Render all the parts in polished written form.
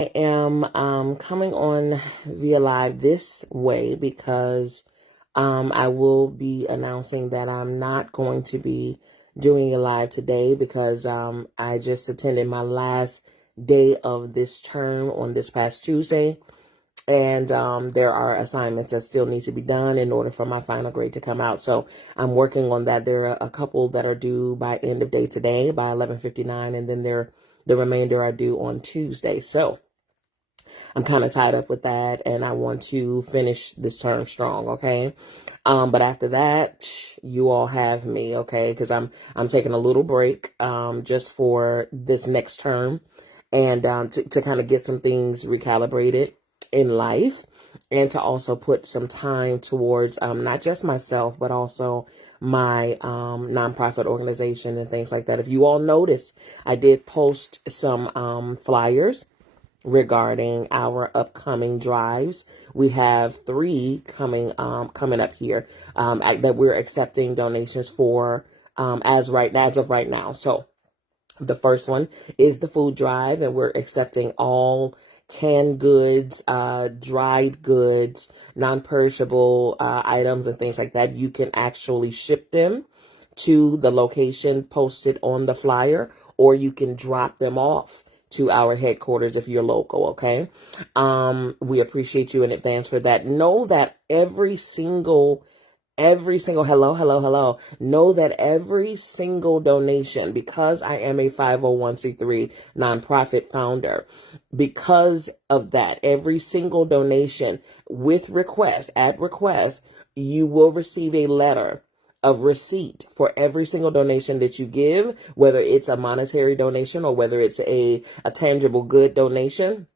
I am coming on via live this way because I will be announcing that I'm not going to be doing a live today because I just attended my last day of this term on this past Tuesday. And there are assignments that still need to be done in order for my final grade to come out. So I'm working on that. There are a couple that are due by end of day today by 11:59, and then the remainder are due on Tuesday. So I'm kind of tied up with that, and I want to finish this term strong, okay? But after that, you all have me, okay? Because I'm taking a little break just for this next term, and to kind of get some things recalibrated in life, and to also put some time towards not just myself, but also my nonprofit organization and things like that. If you all notice, I did post some flyers regarding our upcoming drives. We have 3 coming up here that we're accepting donations for as of right now. So the first one is the food drive, and we're accepting all canned goods, dried goods, non-perishable items and things like that. You can actually ship them to the location posted on the flyer, or you can drop them off to our headquarters if you're local, okay? We appreciate you in advance for that. Know that every single hello. Know that every single donation, because I am a 501c3 nonprofit founder, because of that, every single donation at request, you will receive a letter of receipt for every single donation that you give, whether it's a monetary donation or whether it's a tangible good donation.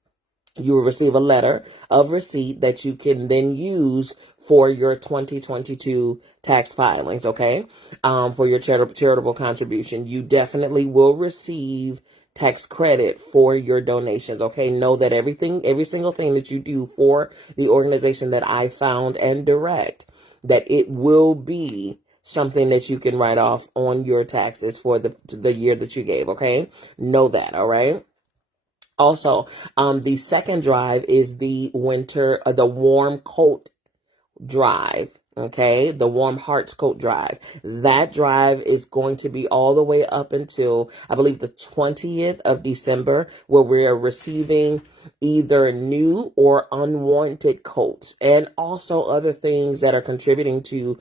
You will receive a letter of receipt that you can then use for your 2022 tax filings, okay? For your charitable contribution. You definitely will receive tax credit for your donations, okay? Know that every single thing that you do for the organization that I found and direct, that it will be something that you can write off on your taxes for the year that you gave, okay? Know that, all right? Also, the second drive is the warm coat drive. Okay, the Warm Hearts Coat Drive. That drive is going to be all the way up until, I believe, the 20th of December, where we're receiving either new or unwanted coats, and also other things that are contributing to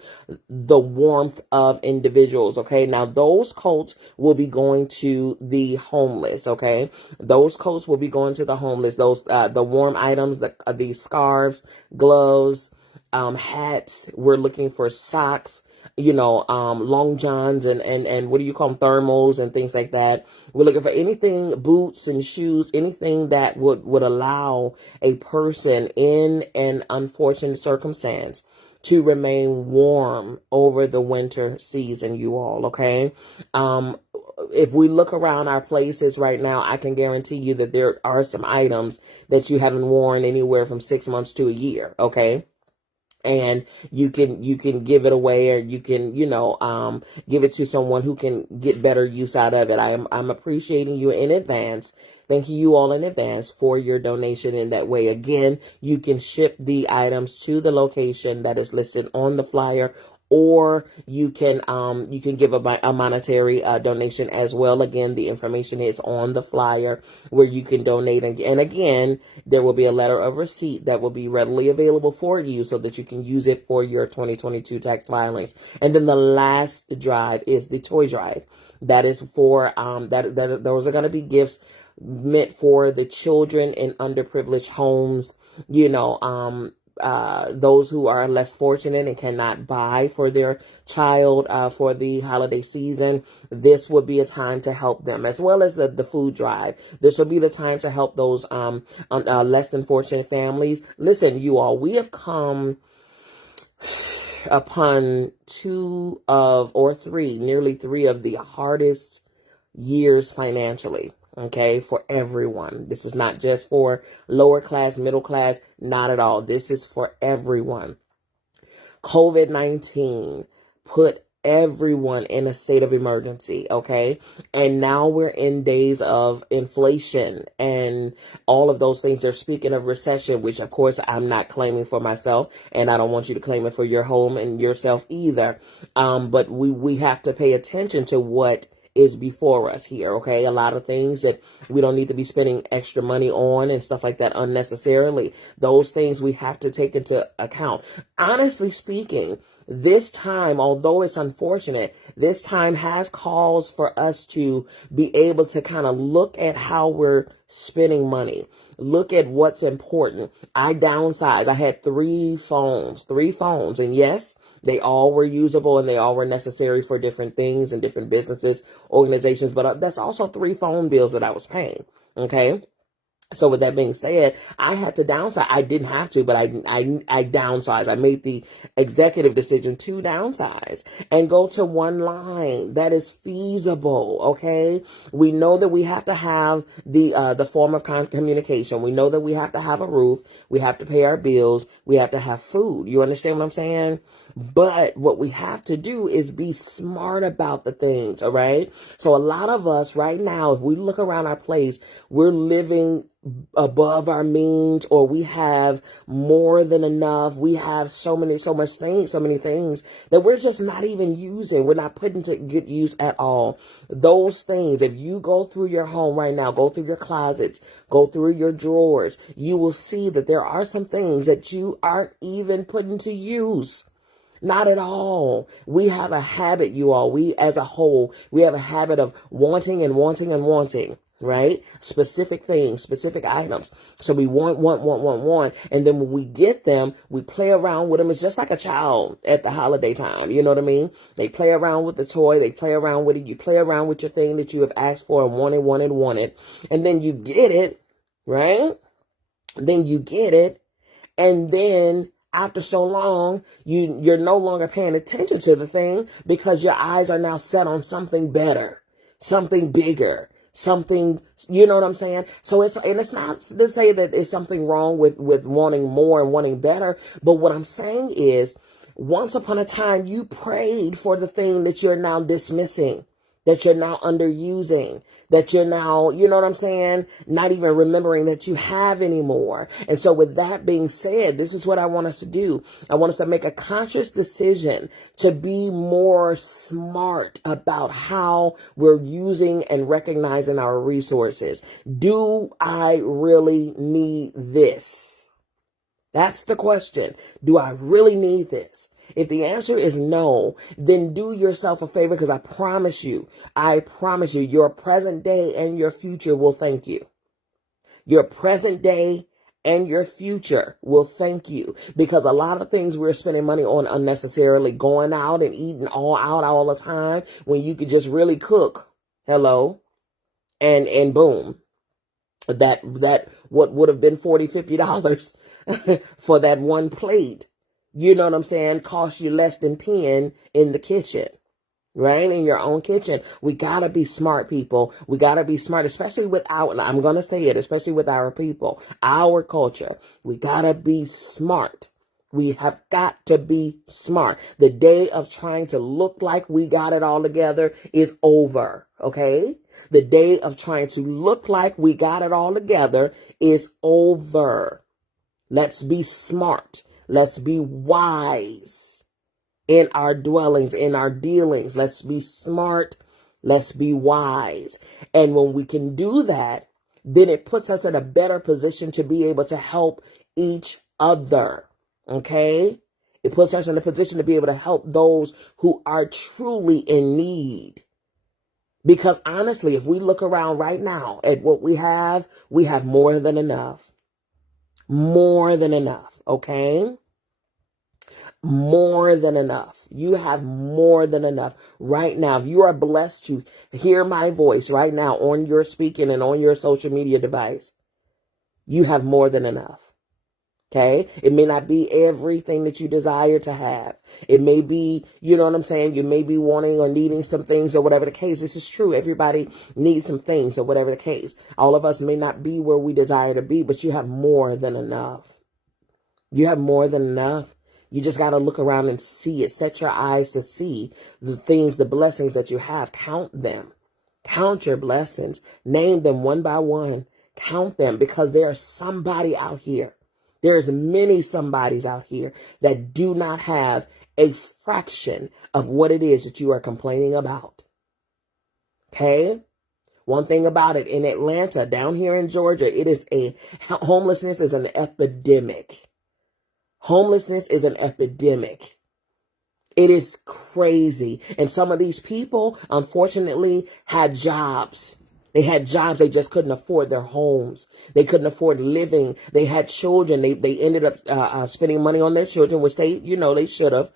the warmth of individuals. Okay, now those coats will be going to the homeless. Okay, those coats will be going to the homeless. Those the warm items, the scarves, gloves, hats. We're looking for socks, long johns and what do you call them, thermals and things like that. We're looking for anything, boots and shoes, anything that would allow a person in an unfortunate circumstance to remain warm over the winter season, you all, okay? If we look around our places right now, I can guarantee you that there are some items that you haven't worn anywhere from 6 months to a year, okay? And you can give it away, or you can, give it to someone who can get better use out of it. I'm appreciating you in advance. Thank you all in advance for your donation in that way. Again, you can ship the items to the location that is listed on the flyer, or you can give a monetary donation as well. Again, the information is on the flyer where you can donate. And again, there will be a letter of receipt that will be readily available for you so that you can use it for your 2022 tax filings. And then the last drive is the toy drive. That is for those are going to be gifts meant for the children in underprivileged homes, those who are less fortunate and cannot buy for their child for the holiday season. This would be a time to help them, as well as the food drive. This will be the time to help those less than fortunate families. Listen, you all, we have come upon nearly three of the hardest years financially. Okay, for everyone. This is not just for lower class, middle class, not at all. This is for everyone. COVID-19 put everyone in a state of emergency, okay? And now we're in days of inflation and all of those things. They're speaking of recession, which of course I'm not claiming for myself, and I don't want you to claim it for your home and yourself either. But we have to pay attention to what is before us here, okay? A lot of things that we don't need to be spending extra money on and stuff like that unnecessarily. Those things we have to take into account. Honestly speaking, this time, although it's unfortunate, this time has calls for us to be able to kind of look at how we're spending money. Look at what's important. I downsized. I had three phones. And yes, they all were usable and they all were necessary for different things and different businesses, organizations. But that's also 3 phone bills that I was paying. Okay. So with that being said, I had to downsize. I didn't have to, but I downsized. I made the executive decision to downsize and go to one line that is feasible. Okay. We know that we have to have the form of communication. We know that we have to have a roof. We have to pay our bills. We have to have food. You understand what I'm saying? But what we have to do is be smart about the things. All right. So a lot of us right now, if we look around our place, we're living above our means, or we have more than enough. We have so many things that we're just not even using. We're not putting to good use at all. Those things, if you go through your home right now, go through your closets, go through your drawers, you will see that there are some things that you aren't even putting to use. Not at all. We have a habit, you all. We as a whole, we have a habit of wanting and wanting and wanting. Right? Specific things, specific items. So we want. And then when we get them, we play around with them. It's just like a child at the holiday time. You know what I mean? They play around with the toy. They play around with it. You play around with your thing that you have asked for and wanted. And then you get it, right? Then you get it. And then after so long, you're no longer paying attention to the thing because your eyes are now set on something better, something bigger. Something, you know what I'm saying? So it's not to say that there's something wrong with wanting more and wanting better. But what I'm saying is, once upon a time, you prayed for the thing that you're now dismissing, that you're now underusing, that you're now, you know what I'm saying? Not even remembering that you have anymore. And so with that being said, this is what I want us to do. I want us to make a conscious decision to be more smart about how we're using and recognizing our resources. Do I really need this? That's the question. Do I really need this? If the answer is no, then do yourself a favor, because I promise you, your present day and your future will thank you. Your present day and your future will thank you, because a lot of things we're spending money on unnecessarily, going out and eating all the time, when you could just really cook. Hello. And boom. That what would have been $40-$50 for that one plate, you know what I'm saying, cost you less than 10 in the kitchen, right? In your own kitchen. We gotta be smart, people. We gotta be smart, especially with I'm gonna say it, especially with our people, our culture. We gotta be smart. We have got to be smart. The day of trying to look like we got it all together is over, okay? The day of trying to look like we got it all together is over. Let's be smart. Let's be wise in our dwellings, in our dealings. Let's be smart. Let's be wise. And when we can do that, then it puts us in a better position to be able to help each other. Okay? It puts us in a position to be able to help those who are truly in need. Because honestly, if we look around right now at what we have more than enough. More than enough, okay? More than enough. You have more than enough right now. If you are blessed to hear my voice right now on your speaking and on your social media device, you have more than enough. Okay? It may not be everything that you desire to have. It may be, you know what I'm saying? You may be wanting or needing some things or whatever the case. This is true. Everybody needs some things or whatever the case. All of us may not be where we desire to be, but you have more than enough. You have more than enough. You just got to look around and see it. Set your eyes to see the things, the blessings that you have. Count them. Count your blessings. Name them one by one. Count them, because there's somebody out here. There's many somebodies out here that do not have a fraction of what it is that you are complaining about. Okay? One thing about it, in Atlanta, down here in Georgia, homelessness is an epidemic. Homelessness is an epidemic. It is crazy. And some of these people, unfortunately, had jobs. They had jobs. They just couldn't afford their homes. They couldn't afford living. They had children. They ended up spending money on their children, which they should have,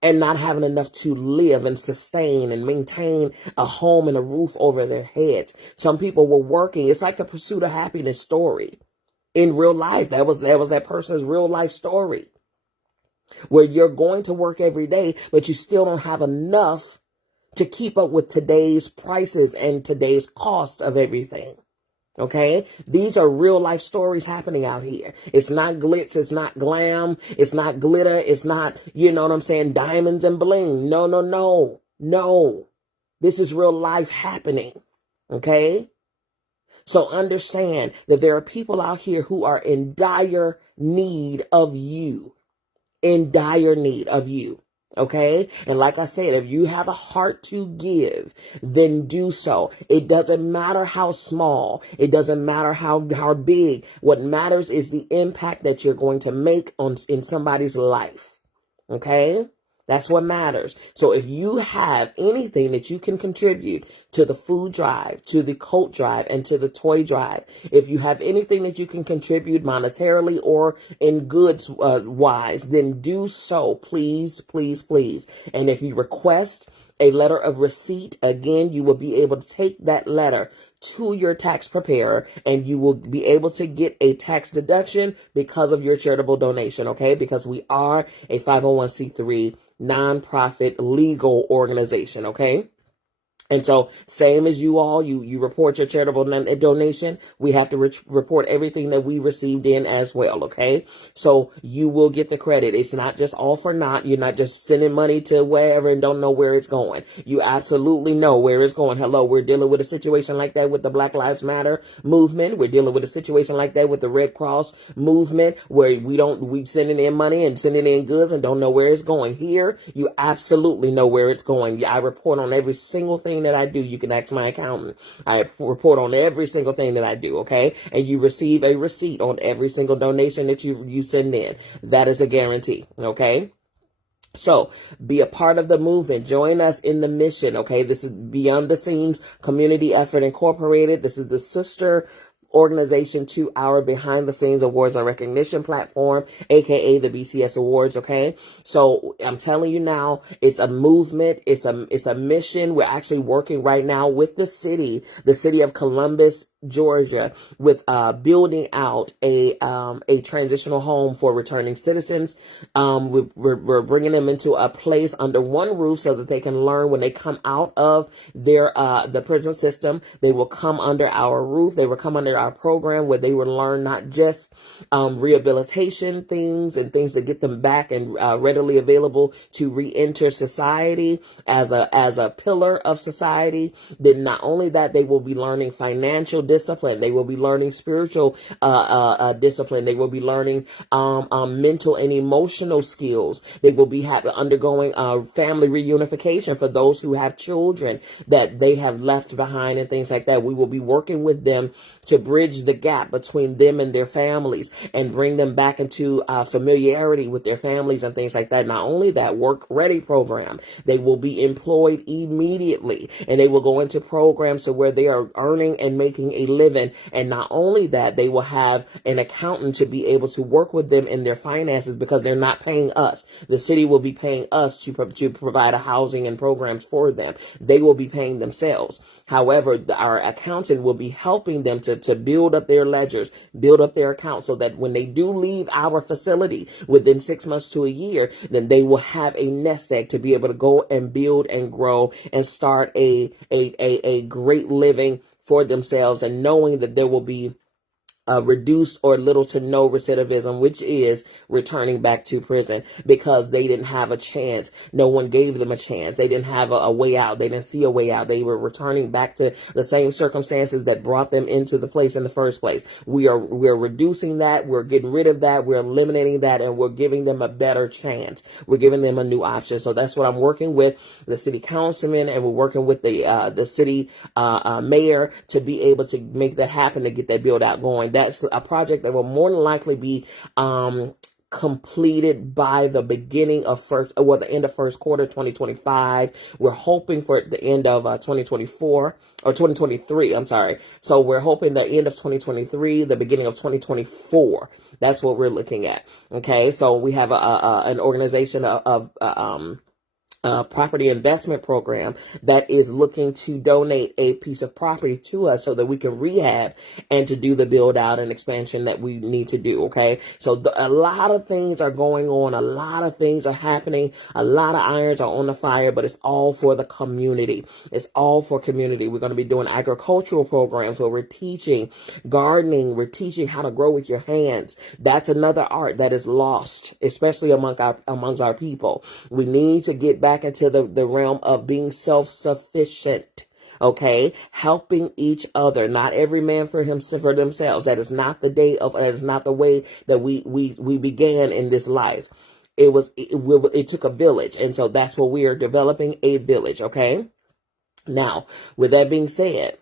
and not having enough to live and sustain and maintain a home and a roof over their heads. Some people were working. It's like the Pursuit of Happiness story in real life. That was that person's real life story, where you're going to work every day, but you still don't have enough to keep up with today's prices and today's cost of everything. Okay? These are real life stories happening out here. It's not glitz. It's not glam. It's not glitter. It's not, diamonds and bling. No. This is real life happening. Okay? So understand that there are people out here who are in dire need of you. In dire need of you. Okay. And like I said, if you have a heart to give, then do so. It doesn't matter how small. It doesn't matter how big. What matters is the impact that you're going to make in somebody's life. Okay. That's what matters. So if you have anything that you can contribute to the food drive, to the coat drive, and to the toy drive, if you have anything that you can contribute monetarily or in goods wise, then do so. Please, please, please. And if you request a letter of receipt, again, you will be able to take that letter to your tax preparer, and you will be able to get a tax deduction because of your charitable donation, okay? Because we are a 501c3 nonprofit legal organization, okay? And so, same as you all, you report your charitable donation, we have to report everything that we received in as well, okay? So, you will get the credit. It's not just all for naught. You're not just sending money to wherever and don't know where it's going. You absolutely know where it's going. Hello, we're dealing with a situation like that with the Black Lives Matter movement. We're dealing with a situation like that with the Red Cross movement, where we sending in money and sending in goods and don't know where it's going. Here, you absolutely know where it's going. I report on every single thing that I do. You can ask my accountant. I report on every single thing that I do, okay? And you receive a receipt on every single donation that you send in. That is a guarantee, okay? So be a part of the movement. Join us in the mission, okay? This is Beyond the Scenes Community Effort Incorporated. This is the sister organization to our Behind the Scenes Awards and Recognition platform, aka the BTS Awards. Okay, so I'm telling you now, it's a movement, it's a mission. We're actually working right now with the city of Columbus, Georgia, with building out a transitional home for returning citizens. We're bringing them into a place under one roof so that they can learn when they come out of their the prison system. They will come under our roof. They will come under our program, where they will learn not just rehabilitation things and things that get them back and readily available to re-enter society as a pillar of society. Then not only that, they will be learning financial discipline. They will be learning spiritual discipline. They will be learning mental and emotional skills. They will be undergoing family reunification for those who have children that they have left behind and things like that. We will be working with them to bridge the gap between them and their families and bring them back into familiarity with their families and things like that. Not only that, work ready program. They will be employed immediately, and they will go into programs to where they are earning and making a living. And not only that, they will have an accountant to be able to work with them in their finances, because they're not paying us. The city will be paying us to provide a housing and programs for them. They will be paying themselves. However, our accountant will be helping them to build up their ledgers, build up their accounts, so that when they do leave our facility within 6 months to a year, then they will have a nest egg to be able to go and build and grow and start a great living for themselves, and knowing that there will be reduced or little to no recidivism, which is returning back to prison because they didn't have a chance. No one gave them a chance. They didn't have a way out. They didn't see a way out. They were returning back to the same circumstances that brought them into the place in the first place. We're reducing that. We're getting rid of that. We're eliminating that, and we're giving them a better chance. We're giving them a new option. So that's what I'm working with the city councilman, and we're working with the city mayor to be able to make that happen, to get that build out going. That's a project that will more than likely be completed by the beginning of the end of first quarter 2025. We're hoping for the end of 2024 or 2023. I'm sorry. So we're hoping the end of 2023, the beginning of 2024. That's what we're looking at. Okay. So we have an organization of property investment program that is looking to donate a piece of property to us so that we can rehab and to do the build out and expansion that we need to do. Okay. So a lot of things are going on. A lot of things are happening. A lot of irons are on the fire, but it's all for the community. It's all for community. We're going to be doing agricultural programs where we're teaching gardening. We're teaching how to grow with your hands. That's another art that is lost, especially amongst our people. We need to get back into the realm of being self-sufficient. Okay, helping each other, not every man for themselves. That is not the that is not the way that we began in this life. It took a village, and so that's what we are developing, a village. Okay, now with that being said,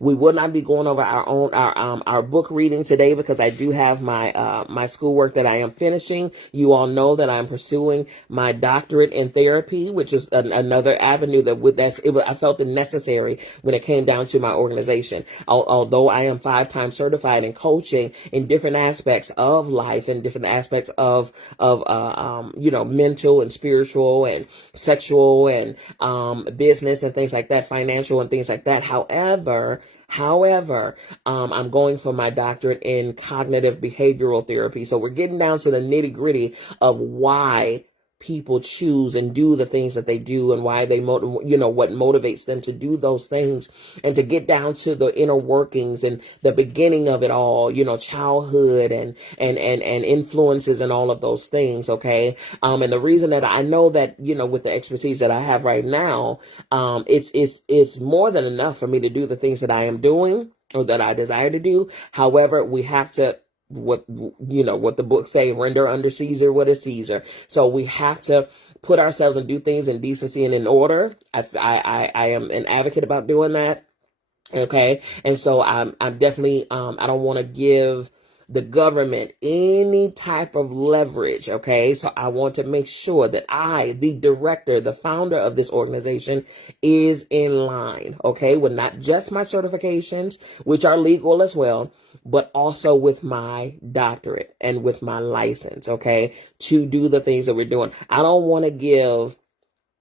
we will not be going over our book reading today because I do have my schoolwork that I am finishing. You all know that I'm pursuing my doctorate in therapy, which is another avenue I felt it necessary when it came down to my organization. Although I am 5-time certified in coaching in different aspects of life and different aspects of mental and spiritual and sexual and business and things like that, financial and things like that. However, I'm going for my doctorate in cognitive behavioral therapy. So we're getting down to the nitty gritty of why people choose and do the things that they do and why they, what motivates them to do those things, and to get down to the inner workings and the beginning of it all, childhood and influences and all of those things. Okay. And the reason that I know that, with the expertise that I have right now, it's more than enough for me to do the things that I am doing or that I desire to do. However, we have to, what the books say, render unto Caesar what is Caesar. So we have to put ourselves and do things in decency and in order. I am an advocate about doing that. Okay. And so I'm definitely, I don't want to give the government any type of leverage. Okay. So I want to make sure that I, the director, the founder of this organization, is in line. Okay. With not just my certifications, which are legal as well, but also with my doctorate and with my license. Okay. To do the things that we're doing. I don't want to give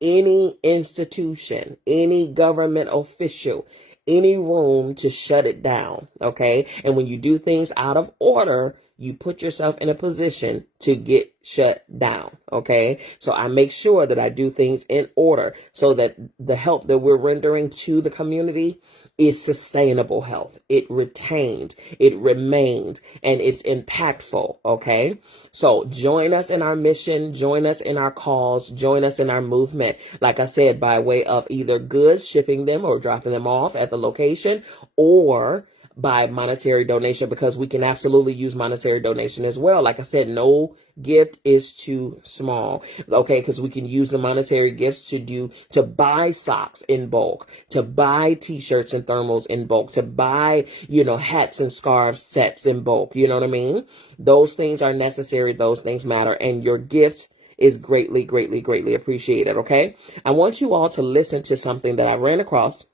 any institution, any government official, any room to shut it down. Okay. And when you do things out of order, you put yourself in a position to get shut down. Okay. So I make sure that I do things in order so that the help that we're rendering to the community is sustainable health. It retained, it remained, and it's impactful. Okay. So join us in our mission, join us in our cause, join us in our movement. Like I said, by way of either goods, shipping them or dropping them off at the location, or by monetary donation, because we can absolutely use monetary donation as well. Like I said, no gift is too small. Okay. Because we can use the monetary gifts to buy socks in bulk, to buy t-shirts and thermals in bulk, to buy, hats and scarves sets in bulk. You know what I mean? Those things are necessary. Those things matter. And your gift is greatly, greatly, greatly appreciated. Okay. I want you all to listen to something that I ran across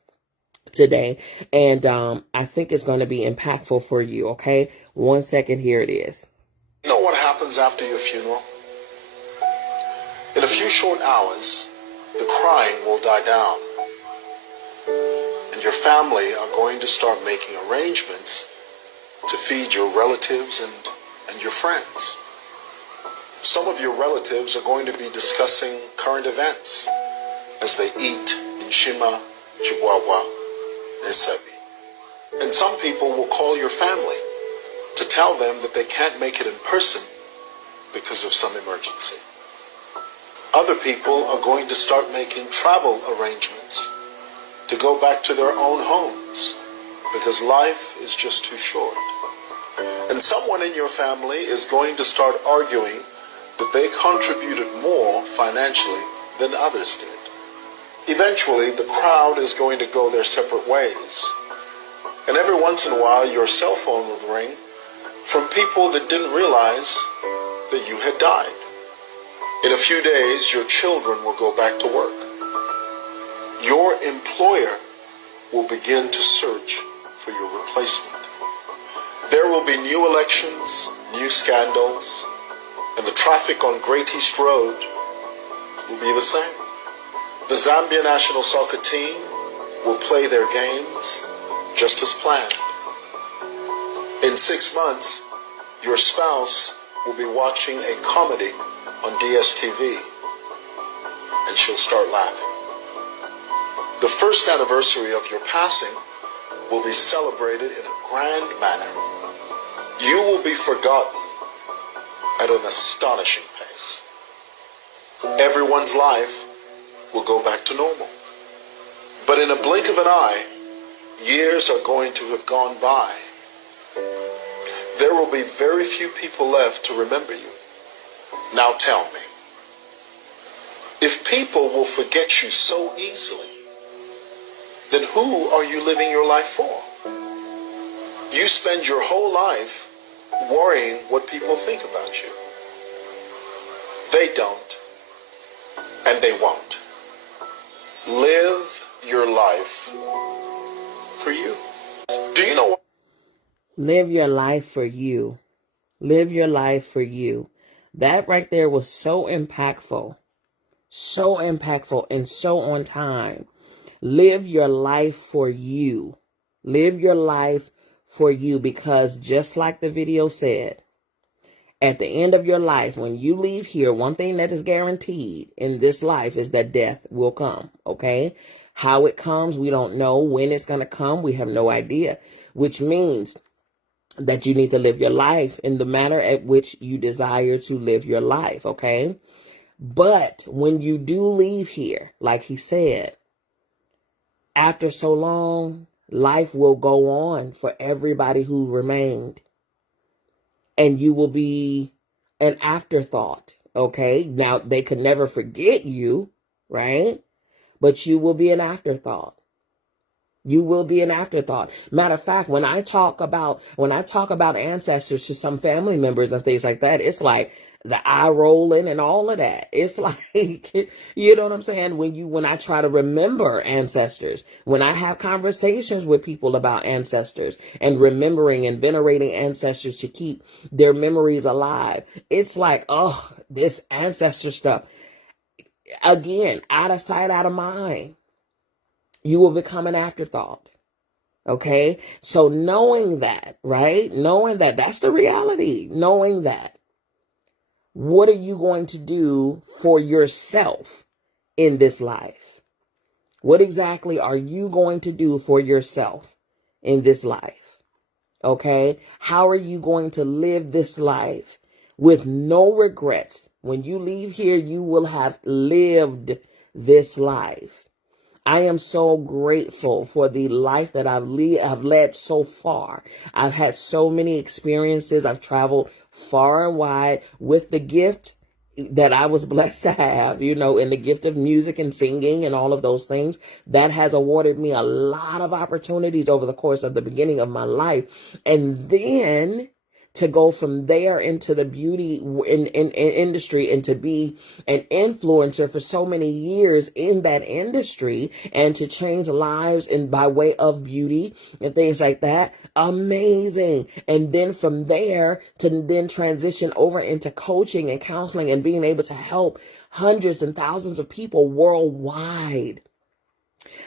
today, and I think it's going to be impactful for you. Okay, 1 second, here it is. You know what happens after your funeral? In a few short hours, the crying will die down, and your family are going to start making arrangements to feed your relatives and your friends. Some of your relatives are going to be discussing current events as they eat in Shima, Chihuahua, Nesebi. And some people will call your family to tell them that they can't make it in person because of some emergency. Other people are going to start making travel arrangements to go back to their own homes because life is just too short. And someone in your family is going to start arguing that they contributed more financially than others did. Eventually, the crowd is going to go their separate ways. And every once in a while, your cell phone will ring from people that didn't realize that you had died. In a few days, your children will go back to work. Your employer will begin to search for your replacement. There will be new elections, new scandals, and the traffic on Great East Road will be the same. The Zambia national soccer team will play their games just as planned. In 6 months, your spouse will be watching a comedy on DSTV, and she'll start laughing. The first anniversary of your passing will be celebrated in a grand manner. You will be forgotten at an astonishing pace. Everyone's life will go back to normal. But in a blink of an eye, years are going to have gone by. There will be very few people left to remember you. Now tell me, if people will forget you so easily, then who are you living your life for? You spend your whole life worrying what people think about you. They don't, and they won't. Live your life for you. Do you know what? Live your life for you. Live your life for you. That right there was so impactful and so on time. Live your life for you. Live your life for you, because just like the video said, at the end of your life, when you leave here, one thing that is guaranteed in this life is that death will come, okay? How it comes, we don't know. When it's going to come, we have no idea, which means that you need to live your life in the manner at which you desire to live your life, okay? But when you do leave here, like he said, after so long, life will go on for everybody who remained. And you will be an afterthought, okay? Now, they could never forget you, right? But you will be an afterthought. You will be an afterthought. Matter of fact, when I talk about ancestors to some family members and things like that, it's like the eye rolling and all of that. It's like, you know what I'm saying? When I try to remember ancestors, when I have conversations with people about ancestors and remembering and venerating ancestors to keep their memories alive, it's like, oh, this ancestor stuff. Again, out of sight, out of mind. You will become an afterthought. Okay? So knowing that, right? Knowing that, that's the reality. Knowing that. What are you going to do for yourself in this life? What exactly are you going to do for yourself in this life? Okay? How are you going to live this life with no regrets? When you leave here, you will have lived this life. I am so grateful for the life that I've led so far. I've had so many experiences. I've traveled far and wide with the gift that I was blessed to have, you know, and the gift of music and singing and all of those things. That has awarded me a lot of opportunities over the course of the beginning of my life. And then to go from there into the beauty in industry and to be an influencer for so many years in that industry and to change lives by way of beauty and things like that. Amazing. And then from there to then transition over into coaching and counseling and being able to help hundreds and thousands of people worldwide.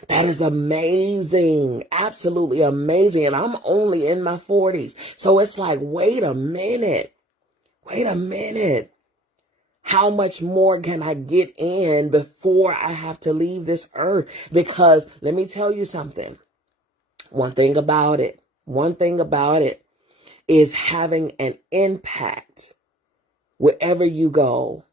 That is amazing. Absolutely amazing. And I'm only in my 40s. So it's like, wait a minute. How much more can I get in before I have to leave this earth? Because let me tell you something. One thing about it is having an impact wherever you go.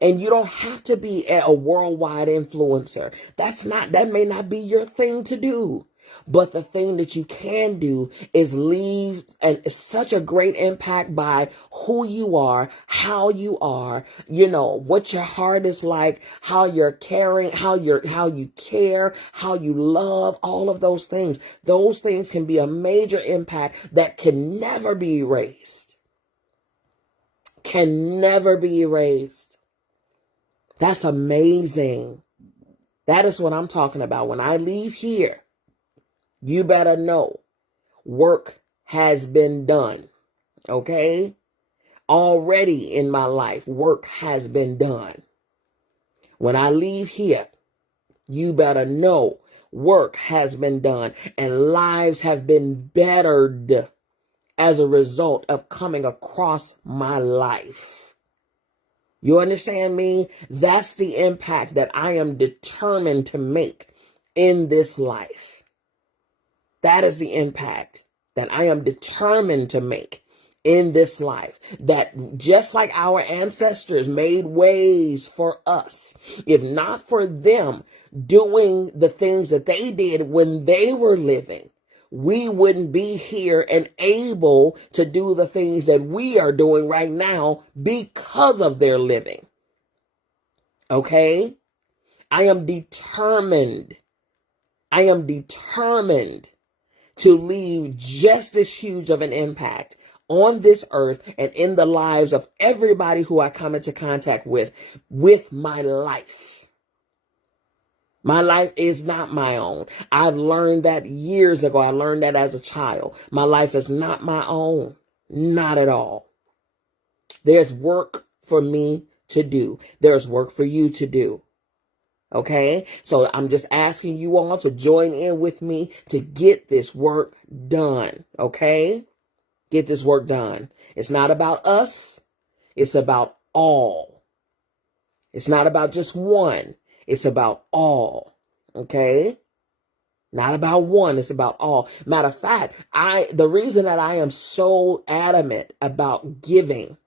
And you don't have to be a worldwide influencer. That may not be your thing to do. But the thing that you can do is leave such a great impact by who you are, how you are, what your heart is like, how you're caring, how you care, how you love, all of those things. Those things can be a major impact that can never be erased. Can never be erased. That's amazing. That is what I'm talking about. When I leave here, you better know work has been done. Okay? Already in my life, work has been done. When I leave here, you better know work has been done and lives have been bettered as a result of coming across my life. You understand me? That's the impact that I am determined to make in this life. That is the impact that I am determined to make in this life. That just like our ancestors made ways for us, if not for them doing the things that they did when they were living, we wouldn't be here and able to do the things that we are doing right now because of their living. Okay? I am determined to leave just as huge of an impact on this earth and in the lives of everybody who I come into contact with my life. My life is not my own. I've learned that years ago. I learned that as a child. My life is not my own. Not at all. There's work for me to do. There's work for you to do. Okay? So I'm just asking you all to join in with me to get this work done. Okay? Get this work done. It's not about us. It's about all. It's not about just one. It's about all. Okay? Not about one. It's about all. Matter of fact, the reason that I am so adamant about giving,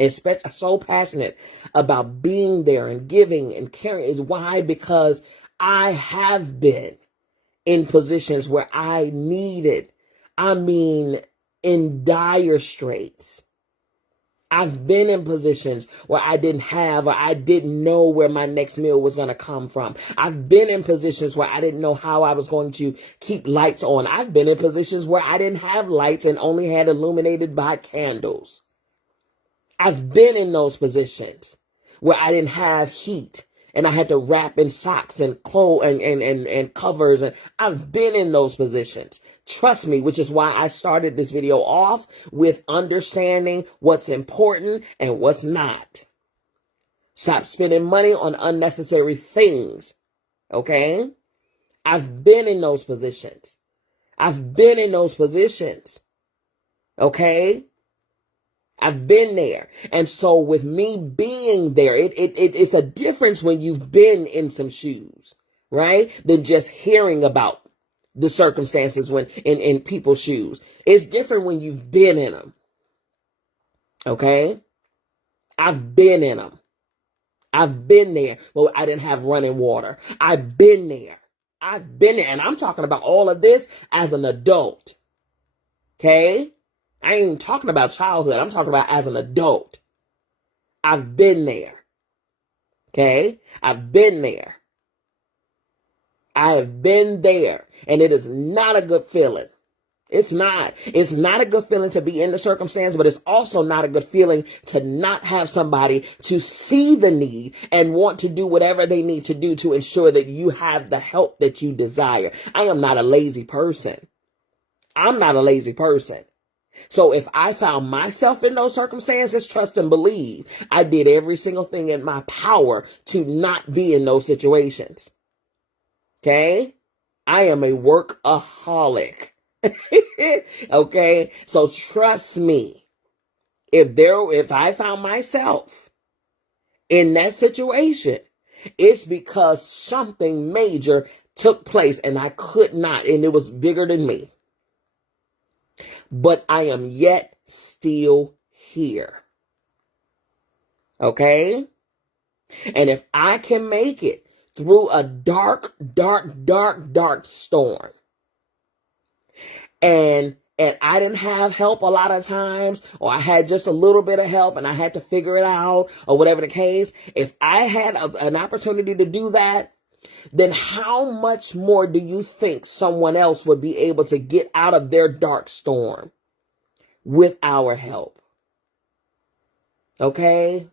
especially so passionate about being there and giving and caring, is why? Because I have been in positions where I needed, in dire straits. I've been in positions where I didn't have, or I didn't know where my next meal was going to come from. I've been in positions where I didn't know how I was going to keep lights on. I've been in positions where I didn't have lights and only had illuminated by candles. I've been in those positions where I didn't have heat and I had to wrap in socks and clothes and covers. And I've been in those positions. Trust me, which is why I started this video off with understanding what's important and what's not. Stop spending money on unnecessary things. Okay? I've been in those positions. Okay? I've been there. And so with me being there, it's a difference when you've been in some shoes, right? Than just hearing about the circumstances when in people's shoes. It's different when you've been in them. Okay? I've been in them. I've been there. Well, I didn't have running water. I've been there. And I'm talking about all of this as an adult. Okay? I ain't even talking about childhood. I'm talking about as an adult. I've been there. Okay? I've been there. I have been there. And it is not a good feeling. It's not. It's not a good feeling to be in the circumstance, but it's also not a good feeling to not have somebody to see the need and want to do whatever they need to do to ensure that you have the help that you desire. I am not a lazy person. So if I found myself in those circumstances, trust and believe, I did every single thing in my power to not be in those situations. Okay? I am a workaholic. Okay? So trust me, if I found myself in that situation, it's because something major took place and I could not, and it was bigger than me. But I am yet still here. Okay? And if I can make it through a dark storm, and I didn't have help a lot of times, or I had just a little bit of help and I had to figure it out, or whatever the case, if I had an opportunity to do that, then how much more do you think someone else would be able to get out of their dark storm with our help? Okay?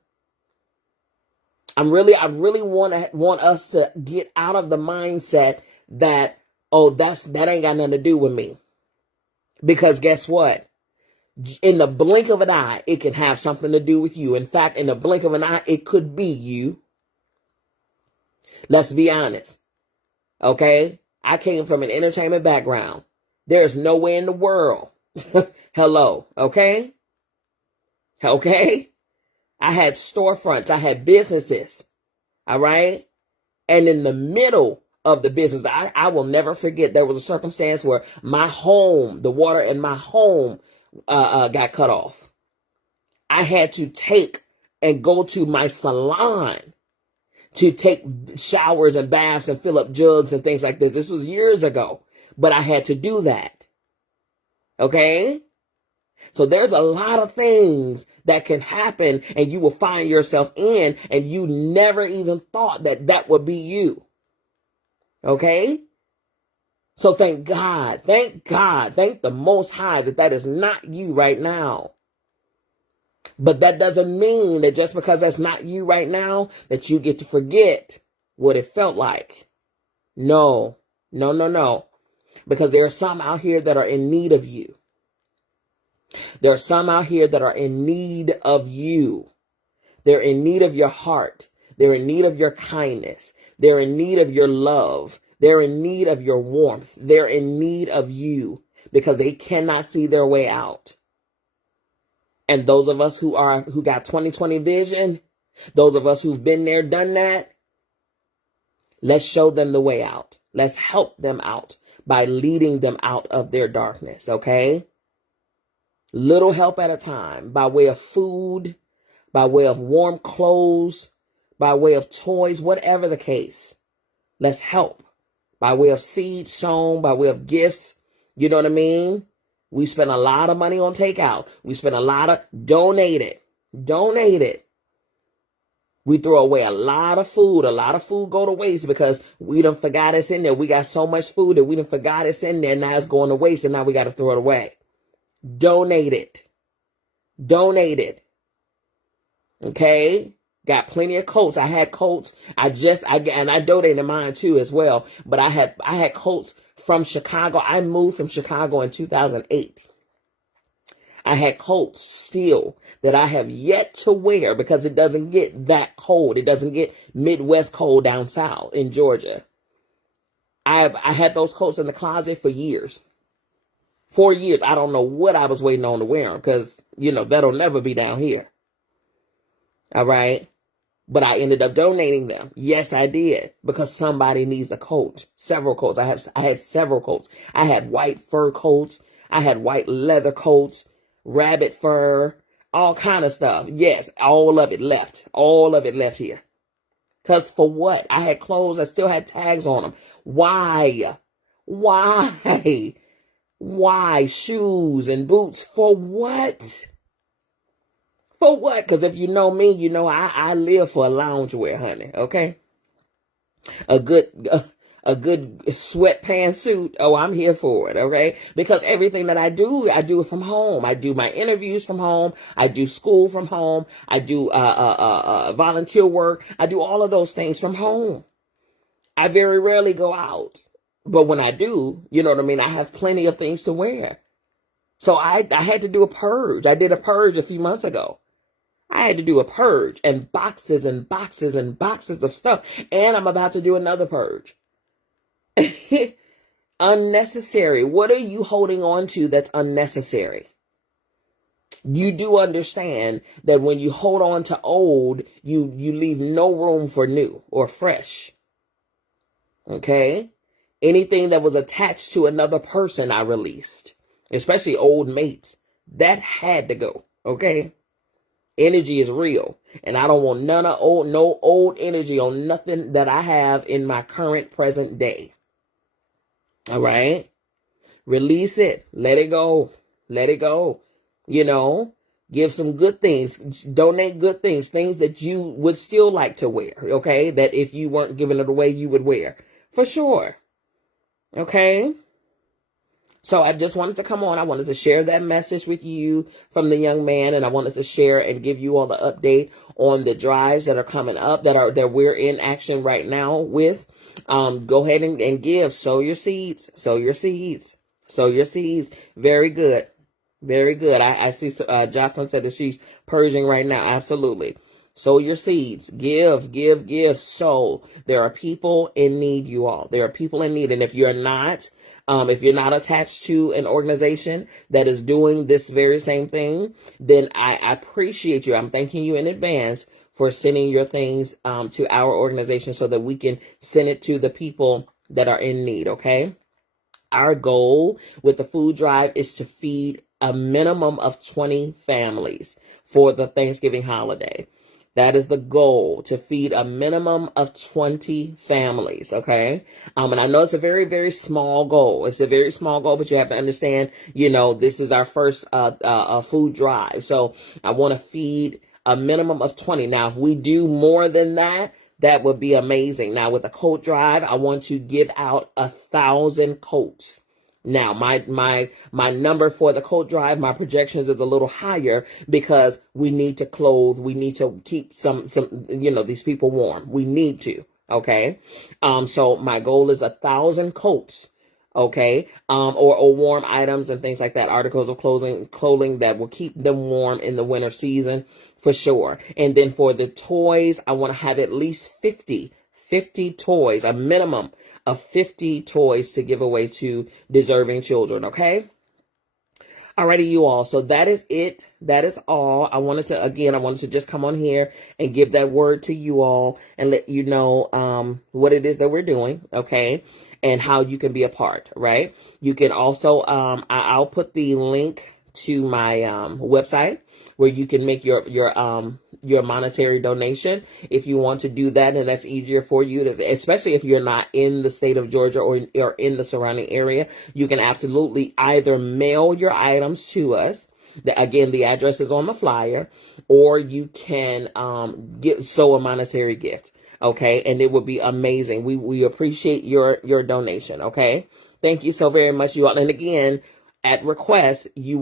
I really want us to get out of the mindset that, oh, that ain't got nothing to do with me. Because guess what? In the blink of an eye, it can have something to do with you. In fact, in the blink of an eye, it could be you. Let's be honest. Okay? I came from an entertainment background. There's no way in the world. Hello. Okay? Okay? I had storefronts. I had businesses. All right? And in the middle of the business, I will never forget, there was a circumstance where my home, the water in my home got cut off. I had to take and go to my salon to take showers and baths and fill up jugs and things like this. This was years ago, but I had to do that. Okay? So there's a lot of things that can happen and you will find yourself in, and you never even thought that would be you. Okay? So thank God, thank the Most High that is not you right now. But that doesn't mean that just because that's not you right now, that you get to forget what it felt like. No. Because there are some out here that are in need of you. There are some out here that are in need of you. They're in need of your heart. They're in need of your kindness. They're in need of your love. They're in need of your warmth. They're in need of you because they cannot see their way out. And those of us who got 20/20 vision, those of us who've been there, done that, let's show them the way out. Let's help them out by leading them out of their darkness, okay? Little help at a time, by way of food, by way of warm clothes, by way of toys, whatever the case. Let's help. By way of seeds sown, by way of gifts. You know what I mean? We spend a lot of money on takeout. We spend a lot of donate it. We throw away a lot of food. A lot of food go to waste because we done forgot it's in there. We got so much food that we done forgot it's in there. Now it's going to waste and now we got to throw it away. Donate it. Okay? Got plenty of coats. I had coats. I donated mine too as well. But I had coats from Chicago. I moved from Chicago in 2008. I had coats still that I have yet to wear because it doesn't get that cold. It doesn't get Midwest cold down south in Georgia. I had those coats in the closet for years. 4 years. I don't know what I was waiting on to wear them because, that'll never be down here. All right. But I ended up donating them. Yes, I did. Because somebody needs a coat. Several coats. I had several coats. I had white fur coats. I had white leather coats, rabbit fur, all kind of stuff. Yes, all of it left. All of it left here. Because for what? I had clothes that still had tags on them. Why? Why shoes and boots? For what? For what? Because if you know me, you know I live for a loungewear, honey. Okay, a good sweatpants suit. Oh, I'm here for it. Okay, because everything that I do it from home. I do my interviews from home. I do school from home. I do volunteer work. I do all of those things from home. I very rarely go out, but when I do, you know what I mean. I have plenty of things to wear. So I had to do a purge. I did a purge a few months ago. I had to do a purge and boxes and boxes and boxes of stuff. And I'm about to do another purge. Unnecessary. What are you holding on to that's unnecessary? You do understand that when you hold on to old, you leave no room for new or fresh. Okay? Anything that was attached to another person, I released, especially old mates. That had to go. Okay. Energy is real. And I don't want no old energy on nothing that I have in my current present day. All right. Release it. Let it go. Let it go. You know, give some good things. Donate good things. Things that you would still like to wear. Okay. That if you weren't giving it away, you would wear. For sure. Okay. So I just wanted to come on. I wanted to share that message with you from the young man. And I wanted to share and give you all the update on the drives that are coming up that we're in action right now with. Go ahead and give. Sow your seeds. Sow your seeds. Sow your seeds. Very good. Very good. I see Jocelyn said that she's purging right now. Absolutely. Sow your seeds. Give, give, give. Sow. There are people in need, you all. There are people in need. And if you're not attached to an organization that is doing this very same thing, then I appreciate you. I'm thanking you in advance for sending your things to our organization so that we can send it to the people that are in need, okay? Our goal with the food drive is to feed a minimum of 20 families for the Thanksgiving holiday. That is the goal, to feed a minimum of 20 families, okay? And I know it's a very, very small goal. It's a very small goal, but you have to understand, this is our first food drive. So I want to feed a minimum of 20. Now, if we do more than that, that would be amazing. Now, with the coat drive, I want to give out 1,000 coats. Now, my number for the coat drive, my projections is a little higher because we need to clothe. We need to keep some these people warm. We need to. Okay. So my goal is 1,000 coats. Okay. Or warm items and things like that. Articles of clothing that will keep them warm in the winter season for sure. And then for the toys, I want to have at least 50 toys, a minimum of 50 toys to give away to deserving children. Okay. Alrighty, you all. So that is it. That is all. I wanted to just come on here and give that word to you all and let you know what it is that we're doing. Okay. And how you can be a part. Right. You can also, I'll put the link to my website where you can make your monetary donation if you want to do that, and that's easier for you to, especially if you're not in the state of Georgia or in the surrounding area. You can absolutely either mail your items to us. Again, the address is on the flyer, or you can sow a monetary gift. Okay, and it would be amazing. We appreciate your donation. Okay, thank you so very much, you all. And again, at request, you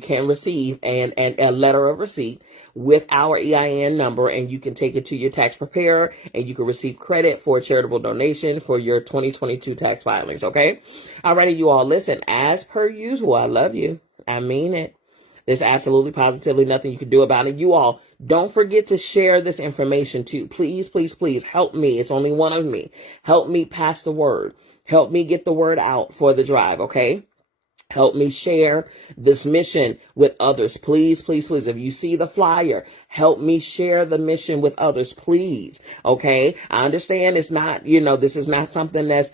can receive a letter of receipt with our EIN number, and you can take it to your tax preparer, and you can receive credit for a charitable donation for your 2022 tax filings. Okay. Alrighty, you all. Listen, as per usual, I love you. I mean it. There's absolutely positively nothing you can do about it. You all, don't forget to share this information too. Please, please, please help me. It's only one of me. Help me pass the word. Help me get the word out for the drive. Okay. Help me share this mission with others. Please, please, please. If you see the flyer, help me share the mission with others, please. Okay. I understand it's not, this is not something that's,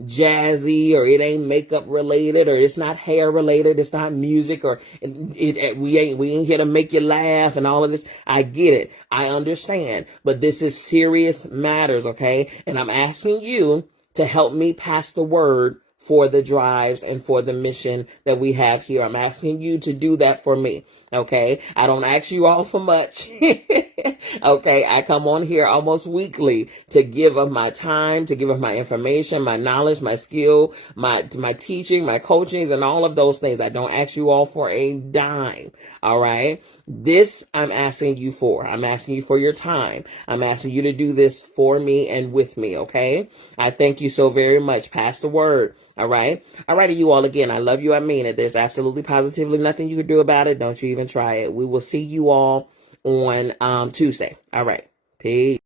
jazzy, or it ain't makeup related, or it's not hair related. It's not music, or we ain't here to make you laugh and all of this. I get it. I understand, but this is serious matters. Okay. And I'm asking you to help me pass the word for the drives and for the mission that we have here. I'm asking you to do that for me. Okay. I don't ask you all for much. Okay. I come on here almost weekly to give of my time, to give of my information, my knowledge, my skill, my teaching, my coachings, and all of those things. I don't ask you all for a dime. All right. This I'm asking you for. I'm asking you for your time. I'm asking you to do this for me and with me. Okay. I thank you so very much. Pass the word. All right. All righty, you all. Again, I love you. I mean it. There's absolutely positively nothing you can do about it. Don't you even try it. We will see you all on Tuesday. All right. Peace.